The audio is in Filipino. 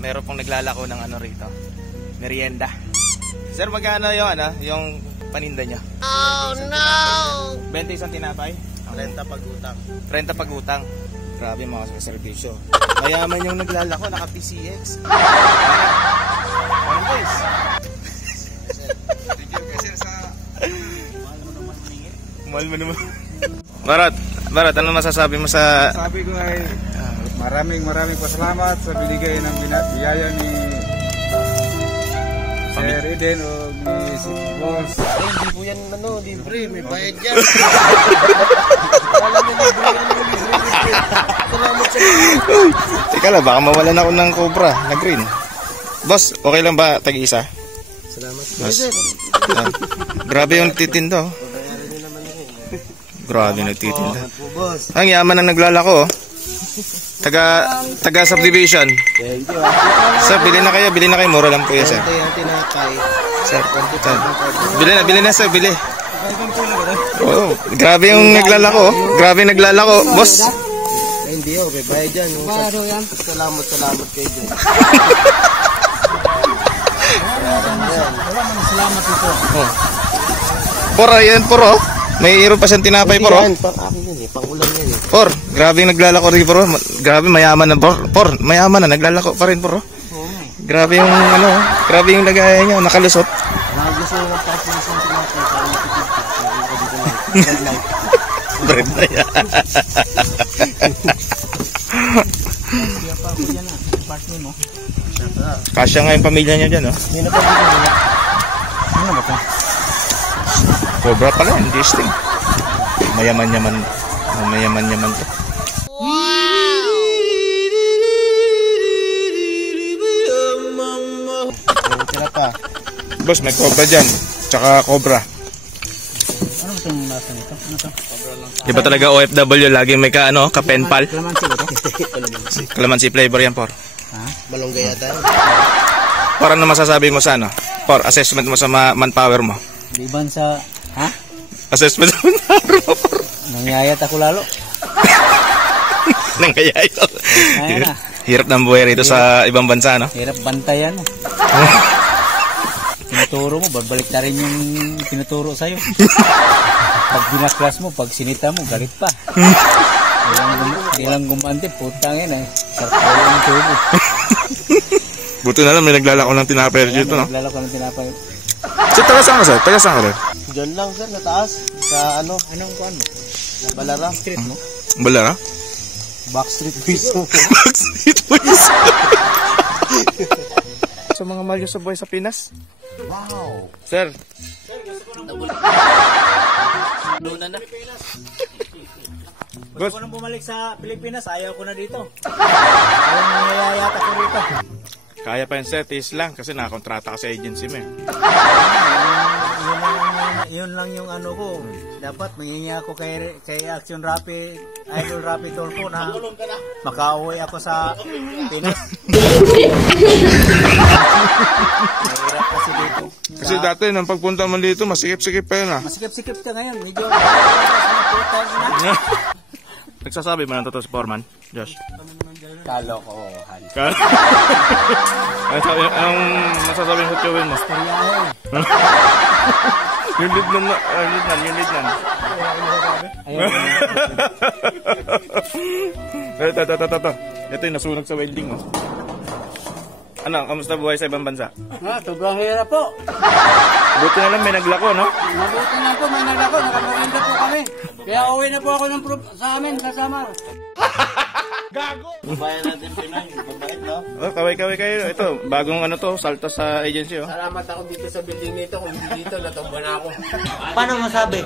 meron pong naglalako ng ano rito, merienda. Sir, magkano yung yung paninda niya? Oh no! 20 isang tinapay? 30 pag utang. 30 pag utang. Grabe mga servisyo. Mayaman yung naglalako, naka PCX. Ano guys? Thank you sir sa mahal mo naman maningit. Mahal mo naman. Barat, ano masasabi mo sa... Sabi ko ay maraming pasalamat sa binigay ng biyaya ni Sir Eden o ni si Boss. Hindi po yan libre, may bayad yan. Salamat sa Teka lang, baka mawalan ako ng cobra na green. Boss, okay lang ba tag-isa? Salamat. Boss. Grabe yung titinda. Grabe nagtitinda. Ang yaman na naglalako. Taga subdivision. Thank you. Sir, bilhin na kayo. Mura lang po yan, sir. Ito yung tinapay. Sir, bilhin na, sir, bilhin. Oh, grabe yung naglalako. Grabe yung naglalako, boss. Hindi may bayad dyan. Salamat kayo dyan. Salamat ito. Poro, yan, poro. May iro pa siyang tinapay, poro. Pang akin yun pang ulam yan Por, grabe yung naglalako rin, poro. Grabe, mayaman na, por. Mayaman na, naglalako pa rin, poro. Grabe yung, grabe yung lagayan niya, nakalusot. Gusto mo magtaas ng isang tinapay para matitip. Bread na yan. Kasya nga yung pamilya niya dyan, Hindi na pa dito nila. Ano ba ito? Cobra pala, hindi sting. Mayaman-yaman to. Tira pa. Boss, may cobra dyan. Tsaka cobra. Ano ba itong nasa nito? Ano ito? Di ba talaga OFW lagi may ka-penpal? Kalamansi ba ito? Kalamansi flavor yan, por. Ha? Malunggay yata. Por, ano masasabi mo sa Por, assessment mo sa manpower mo. Liban sa... Ha? Assessment sa manpower mo, por. Nangyayat ako lalo. Nangyayat. Ayan na. Hirap ng buhay rito sa ibang bansa, Hirap bantayan. Tinuturo mo, babalik na rin yung tinuturo sa'yo. Pag binaklas mo, pag sinita mo, galit pa. Ilang gumante, putang yan Sarap yung tubo. Buti na lang, may naglalako ng tinapay dito, Naglalako ng tinapay. So, taga saan ka, sir? Taga saan ka, sir? Diyan lang, sir, na taas. Sa Anong kuan mo? Balara. Street mo? Balara? Backstreet Boys. Backstreet Boys. Sa mga malyo sa buhay sa Pinas. Wow. Sir. Doon na. Gusto ko nang bumalik sa Pilipinas, ayaw ko na dito. Ayaw na nangayayat ako rito. Kaya pa yung sir, tiis lang kasi nakakontrata ka sa agency mo Yun lang yung ano ko. Dapat mangingi ako kay Action Rapid, Idol Rapid Tulfo na makauwi ako sa Pinas. Mahirap kasi dito. Kasi dati nang pagpunta mo dito, masikip-sikip pa yun Masikip-sikip ka ngayon. Medyo Nagsasabi mo ng totoo si Foreman, Josh? kalokohan. Ang masasabi mo sa chowin mo? Yung lead nan. Ito yung nasunog sa welding mo. Ano, kamusta buhay sa ibang bansa? Sobrang hirap po. Buti na lang may naglako, no? Mabuti na po, may naglako. Nakamulinda po kami. Kaya uwi na po ako sa amin, sa Samar. Gago! Babayan natin Pinay. Babait, no? Oh, kaway-kaway kayo. Ito, bagong salto sa agency, Salamat ako dito sa building nito. Kung hindi dito, natumba na ako. Paano masabi?